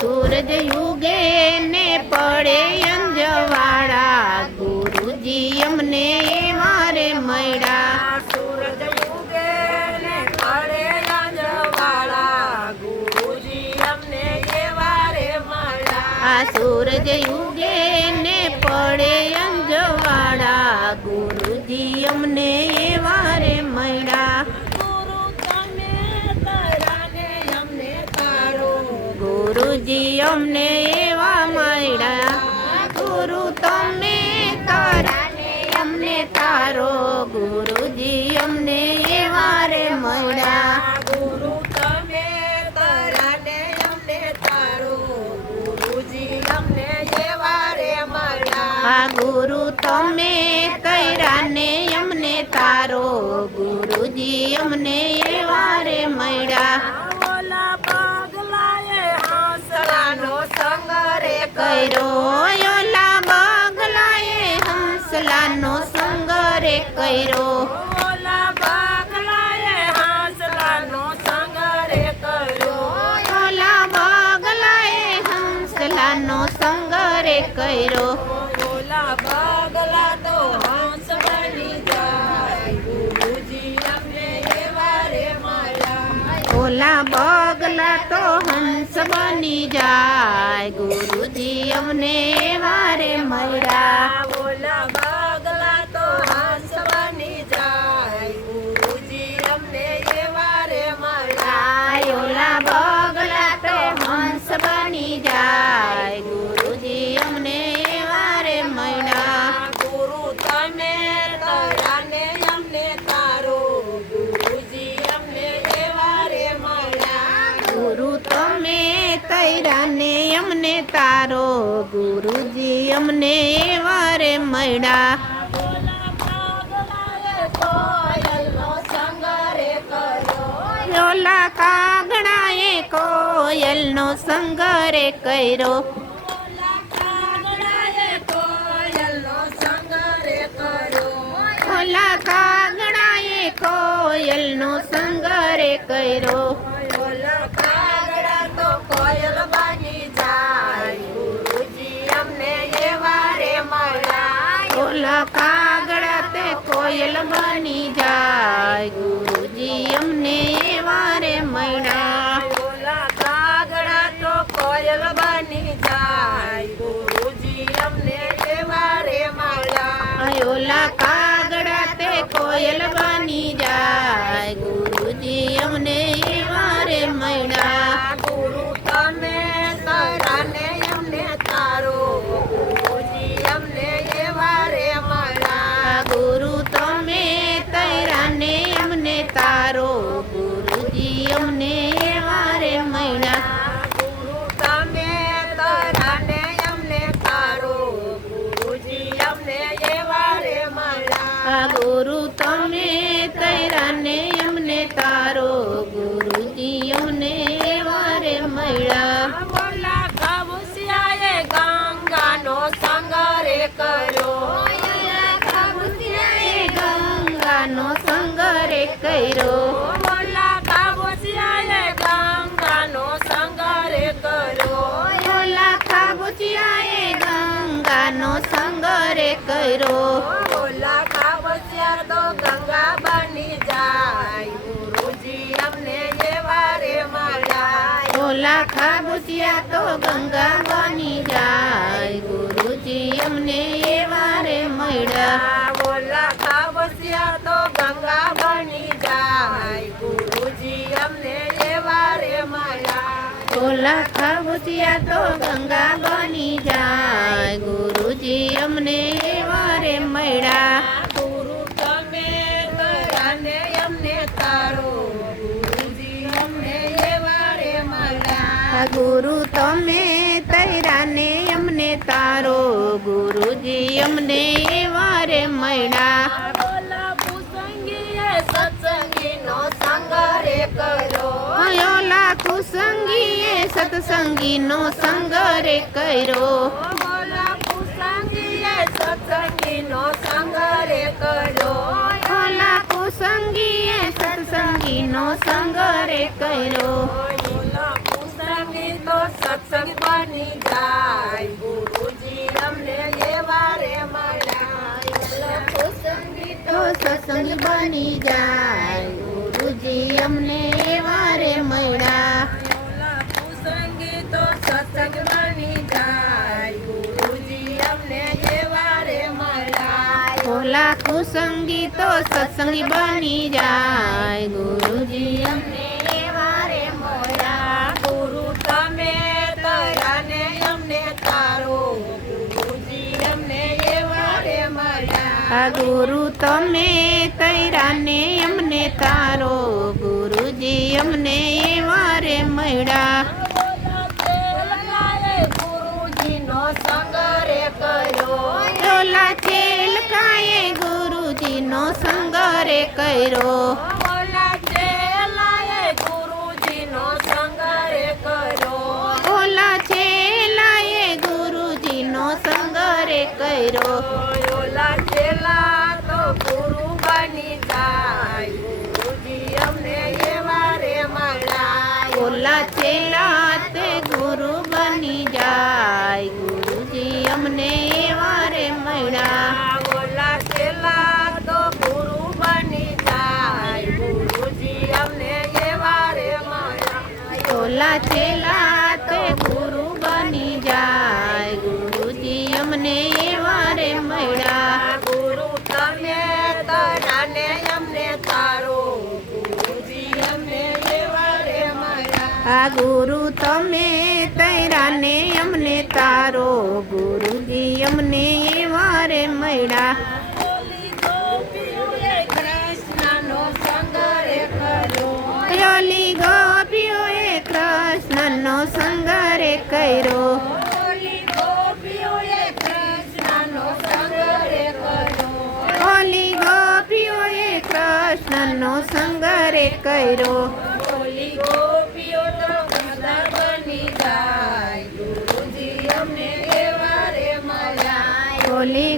સૂરજ યુગે ને પડે અંજવાળા ગુરુજી અમને વારે મળ્યા સૂરજ ઉગે ને પડે અંજવાળા ગુરુજી અમને વારે મળ્યા આ સૂરજ યુગે ને પડે અંજવાળા ગુરુજી અમને વારે મળ્યા ગુરુ તમે તરા ને અમને તારો ગુરુજી અમને એવા મળ્યા ગુરુ તમે તારા ને અમને તારો ગુરુજી અમને એવા રે મળ્યા ગુરુ તમે તરા ને અમને તારો ગુરુજી અમને વારે મળ્યા આ ગુરુ તમે તૈરા ને અમને તારો ગુરુજી અમને એવા રે મળ્યા ઓલા પગલાએ હંસલાનો સંગ રે કર્યો ઓલા બગલાએ હંસલાનો સંગ રે કર્યો ઓલા પગલાએ હંસલાનો સંગ રે કર્યો ઓલા બગલાએ હંસલાનો સંગ રે કર્યો ઓલા પગલા તો હંસ બની જાય ગુરુજી અમને વારે મળ્યા ઓલા બગલા તો હંસ બની જાય ગુરુજી અમને વારે મળ્યા ઓલા પગલા તો હંસ બની જાય ગુરુજી અમને વારે મળ્યા ઓલા બગલા તો હંસ બની જાય ગુરુજી અમને વારે મળ્યા ગુરુ તમે તરાને અમને તારો ગુરુજી અમને વારે મળ્યા ગુરુ તમે તૈરા ને અમને તારો ગુરુજી અમને વારે મળ્યા ઓલા પગલાએ કોયલનો સંગ રે કર્યો ઓલા કાગડાએ કોયલનો સંગ રે કર્યો ઓલા કાગડાએ કોયલનો સંગ રે કર્યો ઓલા કાગડાએ કોયલનો સંગ રે કર્યો ઓલા કાગડા તો કોયલ બની જાય ગુરુજી અમને વારે મળ્યા ઓલા કાગડા તે કોયલ બની જાય ગુરુજી અમને વારે મળ્યા ઓલા કાગડા તો કોયલ બની જાય ગુરુજી અમને વારે મળ્યા ઓલા કાગડા તે કોયલ બની જાય ગુરુજી અમને વારે મળ્યા ગુરુ તમે તરાને અમને તારો ગુરુજી અમને વારે મળ્યા ગુરુ તમે તૈરા ને અમને તારો ગુરુજી અમને વારે મળ્યા ગુરુ તમે તરાને અમને તારો ગુરુજી અમને વારે મળ્યા ગુરુ તમે તૈરા ને અમને તારો ગુરુજી અમને વારે મળ્યા બોલા ગામુસિયાએ ગંગાનો સંગ રે કર્યો ગંગાનો સંગ રે કર્યો બોલા ગામુસિયાએ ગંગાનો સંગ રે કર્યો ઓલા ખાબુચિયાએ ગંગાનો સંગ રે કર્યો બોલા ગામુસિયા તો ગંગા બની જાય ગુરુજી અમને વારે મળ્યા ઓલા ખાબુચિયા તો ગંગા બની જાય ગુરુજી અમને વારે મળ્યા બોલા ગામુસિયા તો ગંગા બની જાય ગુરુજી અમને વારે મળ્યા ઓલા ખાબુચિયા તો ગંગા બની જાય ગુરુજી અમને વારે મળ્યા ગુરુ તમે તરાને અમને તારો ગુરુજી અમને વારે મળ્યા ગુરુ તમે તૈરા ને અમને તારો ગુરુજી અમને વારે મળ્યા બોલા પુસંગીએ સત્સંગીનો સંગ રે કર્યો ઓલા કુસંગીએ સત્સંગીનો સંગ રે કર્યો બોલા પુસંગીએ સત્સંગીનો સંગ રે કર્યો ઓલા કુસંગીએ સત્સંગીનો સંગ રે કર્યો બોલા પુસંગી તો સત્સંગ સત્સંગ બની જાય ગુરુજી અમને એવા રે મળ્યા કુસંગી તો સત્સંગ બની જાય ગુરુજી અમને એવા રે મળ્યા કુસંગી તો સત્સંગ બની જાય ગુરુજી અમને એવા રે મળ્યા ભોલા કુસંગી તો સત્સંગી બની જાય ગુરુજી અમને એવા રે મળ્યા ગુરુ તમે તયા ને અમને તારો ગુરુજી અમને એવા રે મળ્યા આ ગુરુ તમે તૈરાને અમને તારો ગુરુજી અમને એવા રે મળ્યા ગુરુજીનો સંગ રે કર્યો ઓલા ચેલકાએ ગુરુજીનો સંગ રે કર્યો ઓલા ચેલાએ ગુરુજીનો સંગ રે કર્યો ઓલા ચેલાએ ગુરુજીનો સંગ રે કર્યો ઓલા ચેલા તો ગુરુ બની જાય ગુરુજી અમને એવા રે મળ્યા ઓલા ચેલા તે ગુરુ બની જાય ગુરુજી અમને એવા રે મળ્યા ઓલા ચેલા તો ગુરુ બની જાય ગુરુજી અમને એવા રે મળ્યા ઓલા ચેલા તે ગુરુ બની જાય ગુરુજી અમને એવા રે મળ્યા ગુરુ તમે તરાને અમને તારો ગુરુજી અમને એવા રે મળ્યા આ ગુરુ તમે તૈરાને અમને તારો ગુરુજી અમને એવા રે મળ્યા ઓલી ગોપીઓએ કૃષ્ણનો સંગ રે કર્યો ઓલી ગોપીઓએ કૃષ્ણનો સંગ રે કર્યો ઓલી ગોપીઓએ કૃષ્ણનો સંગ રે કર્યો ઓલી ગોપીઓએ કૃષ્ણનો સંગ રે કર્યો ઓલી ગોપીઓ તો કૃષ્ણ બની જાય ગુરુજી અમને એવા રે મળ્યા ઓલી